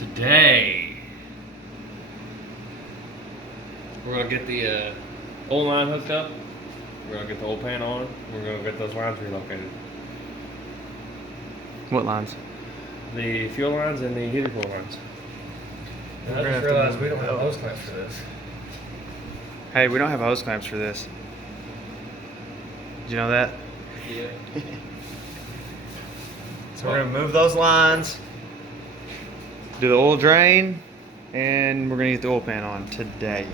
Today, we're gonna get the old line hooked up. We're gonna get the old pan on. We're gonna get those lines relocated. What lines? The fuel lines and the heater cool lines. And I We're just gonna have to realized we move don't have those. hose clamps for this. Hey, we don't have hose clamps for this. Did you know that? Yeah. So we're gonna move those lines, do the oil drain, and we're gonna get the oil pan on today.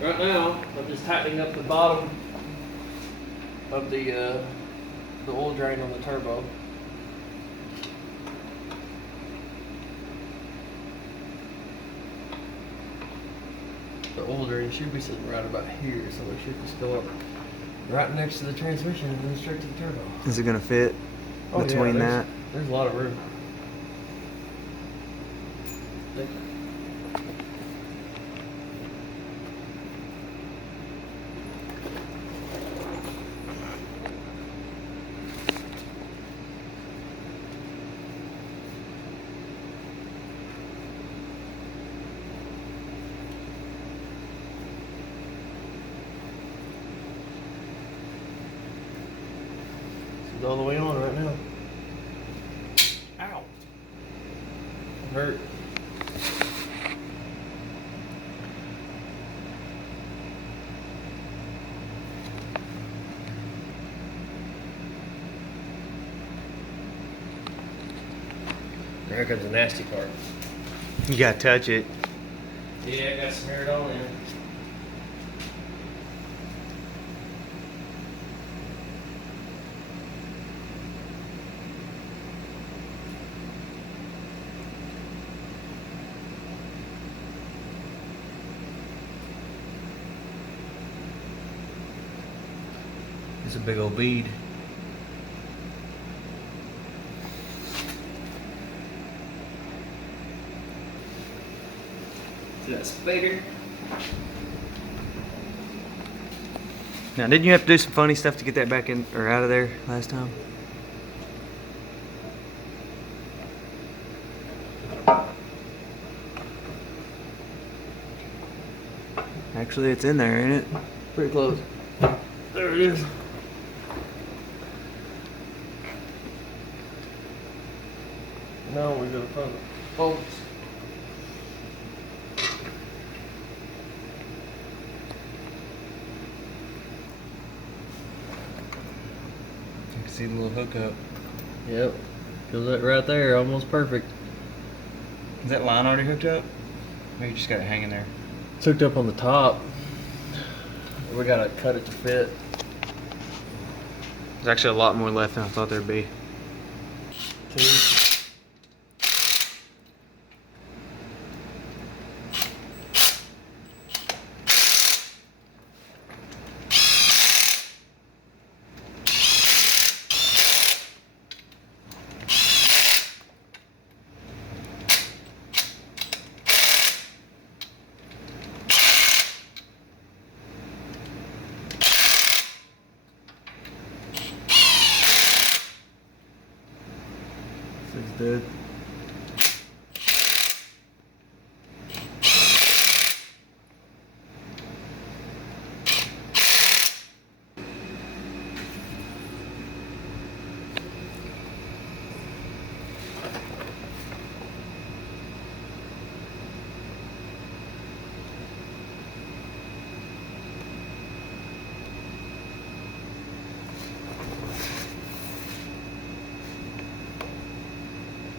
Right now, I'm just tightening up the bottom of the oil drain on the turbo. The oil drain should be sitting right about here, so it should just go up right next to the transmission and then straight to the turbo. Is it gonna fit between that? There's a lot of room. It's all the way on right now. Ow. It hurt. There comes the nasty part. You gotta touch it. Yeah, I got smeared on there. It's a big old bead. See that spider? Now, didn't you have to do some funny stuff to get that back in or out of there last time? Actually, it's in there, ain't it? Pretty close. There it is. Now we're gonna find the bolts. You can see the little hookup. Yep. Goes that right there, almost perfect. Is that line already hooked up? Or you just got it hanging there? It's hooked up on the top. We gotta cut it to fit. There's actually a lot more left than I thought there'd be. Two. It's dead.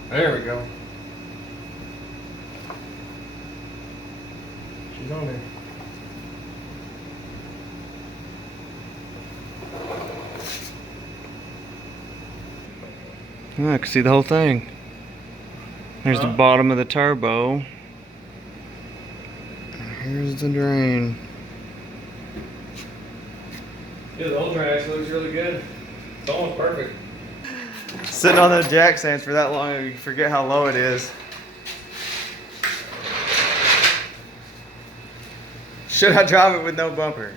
There we go. She's on there. Oh, I can see the whole thing. There's the bottom of the turbo. And here's the drain. Yeah, the old drain actually looks really good. It's almost perfect. Sitting on those jack stands for that long, you forget how low it is. Should I drive it with no bumper?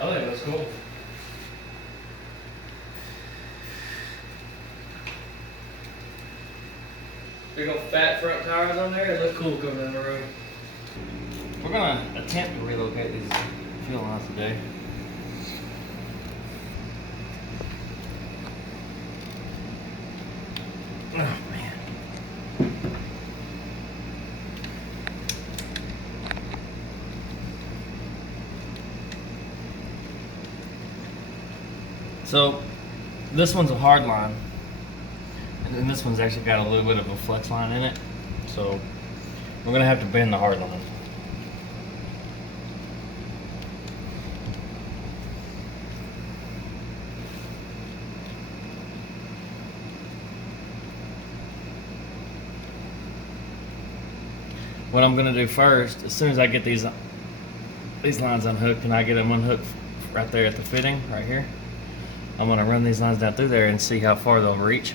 I think that's cool. big old fat front tires on there. It look cool coming down the road. We're gonna attempt to relocate these fuel lines today. Oh man. So this one's a hard line, and then this one's actually got a little bit of a flex line in it. So we're gonna have to bend the hard line. What I'm gonna do first, as soon as I get these lines unhooked and I get them unhooked right there at the fitting, right here, I'm gonna run these lines down through there and see how far they'll reach.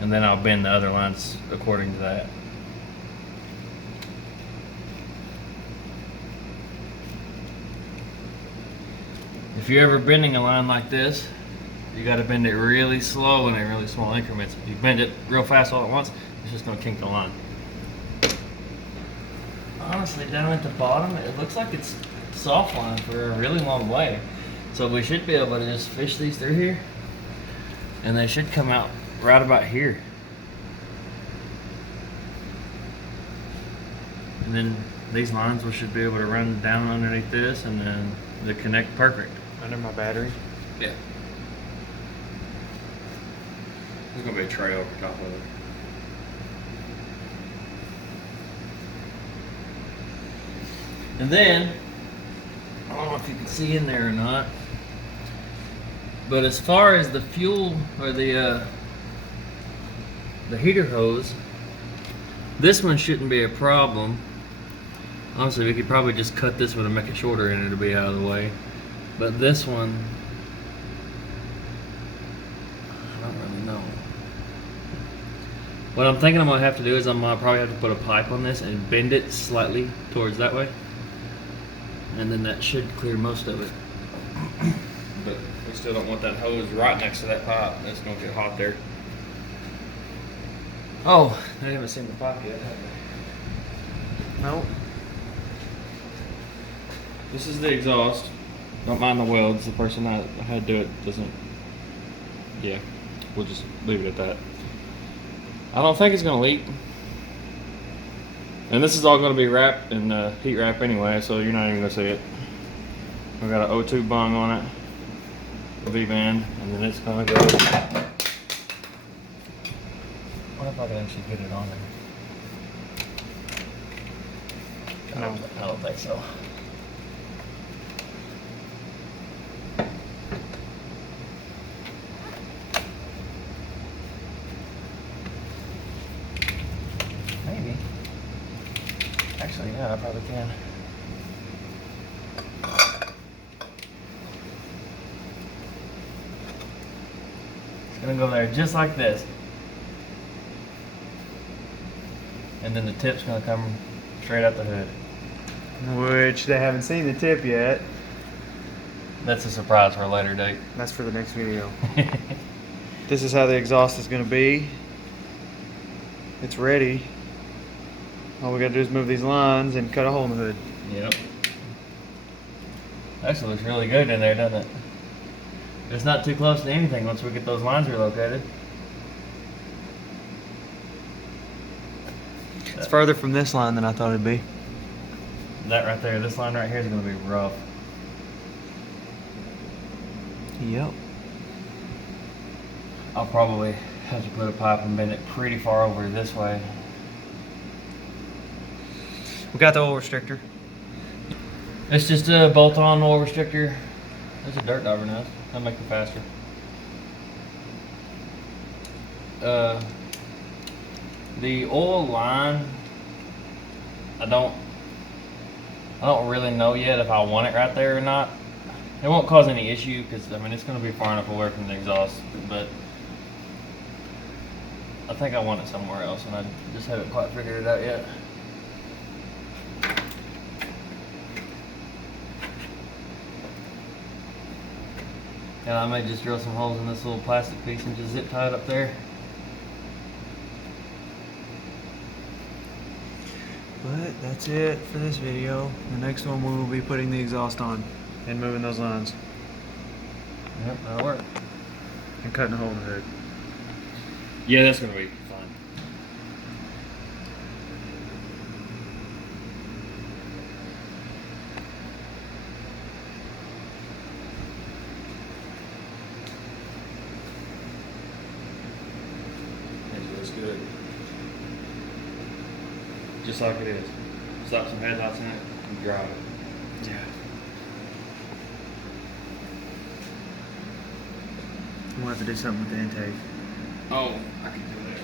And then I'll bend the other lines according to that. If you're ever bending a line like this, you gotta bend it really slow and in really small increments. If you bend it real fast all at once, it's just gonna kink the line. Honestly, down at the bottom, it looks like it's soft line for a really long way. So we should be able to just fish these through here, and they should come out right about here. And then these lines we should be able to run down underneath this, and then they connect perfect. Under my battery. Yeah. There's gonna be a tray over top of it. And then, I don't know if you can see in there or not, but as far as the fuel or the heater hose, this one shouldn't be a problem. Honestly, we could probably just cut this one and make it shorter and it'll be out of the way. But this one, I don't really know. What I'm thinking I'm gonna have to do is I'm gonna probably have to put a pipe on this and bend it slightly towards that way. And then that should clear most of it. But we still don't want that hose right next to that pipe. It's gonna get hot there. Oh, I haven't seen the pipe yet, have I? No. This is the exhaust. Don't mind the welds. The person that had to do it doesn't. Yeah, we'll just leave it at that. I don't think it's gonna leak. And this is all gonna be wrapped in heat wrap anyway, so you're not even gonna see it. We've got an O2 bung on it, a V-band, and then it's gonna go. What if I can actually get it on there? No. I don't think so. Maybe. Actually, yeah, I probably can. It's gonna go there just like this. And then the tip's gonna come straight out the hood. Which they haven't seen the tip yet. That's a surprise for a later date. That's for the next video. This is how the exhaust is going to be. It's ready. All we got to do is move these lines and cut a hole in the hood. Yep. Actually looks really good in there, doesn't it? It's not too close to anything once we get those lines relocated. It's further from this line than I thought it'd be. That right there, this line right here is going to be rough. Yep. I'll probably have to put a pipe and bend it pretty far over this way. We got the oil restrictor. It's just a bolt-on oil restrictor. There's a dirt diver now. That'll make it faster. The oil line, I don't really know yet if I want it right there or not. It won't cause any issue because I mean it's going to be far enough away from the exhaust, but I think I want it somewhere else, and I just haven't quite figured it out yet. And I may just drill some holes in this little plastic piece and just zip tie it up there. But that's it for this video. The next one we will be putting the exhaust on and moving those lines Yep, that'll work. and cutting a hole in the hood. Yeah, that's gonna be fine. It looks good. Just like it is. Slap some headlights in it and drive it. Yeah. We'll have to do something with the intake. Oh, I can do that.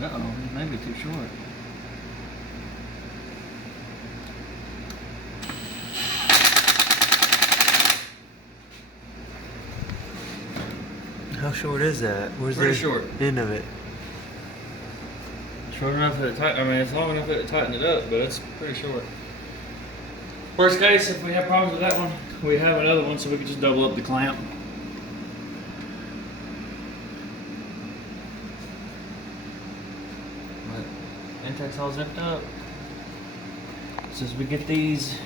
Uh-oh, it may be too short. How short is that? Where's Pretty the short. end of it? Short enough that it tighten. I mean, it's long enough that it tighten it up, but it's pretty short. Worst case, if we have problems with that one, we have another one, so we can just double up the clamp. But intake's all zipped up. So as we get these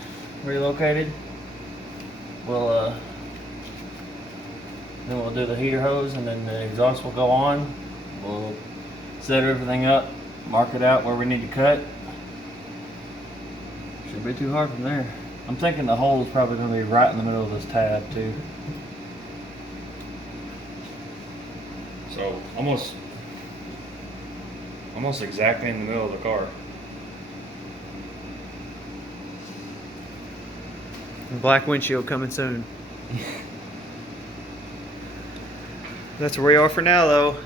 relocated, we'll then we'll do the heater hose, and then the exhaust will go on. We'll set everything up, mark it out where we need to cut. Shouldn't be too hard from there. I'm thinking the hole is probably going to be right in the middle of this tab too. So almost exactly in the middle of the car. Black windshield coming soon. That's where we are for now, though.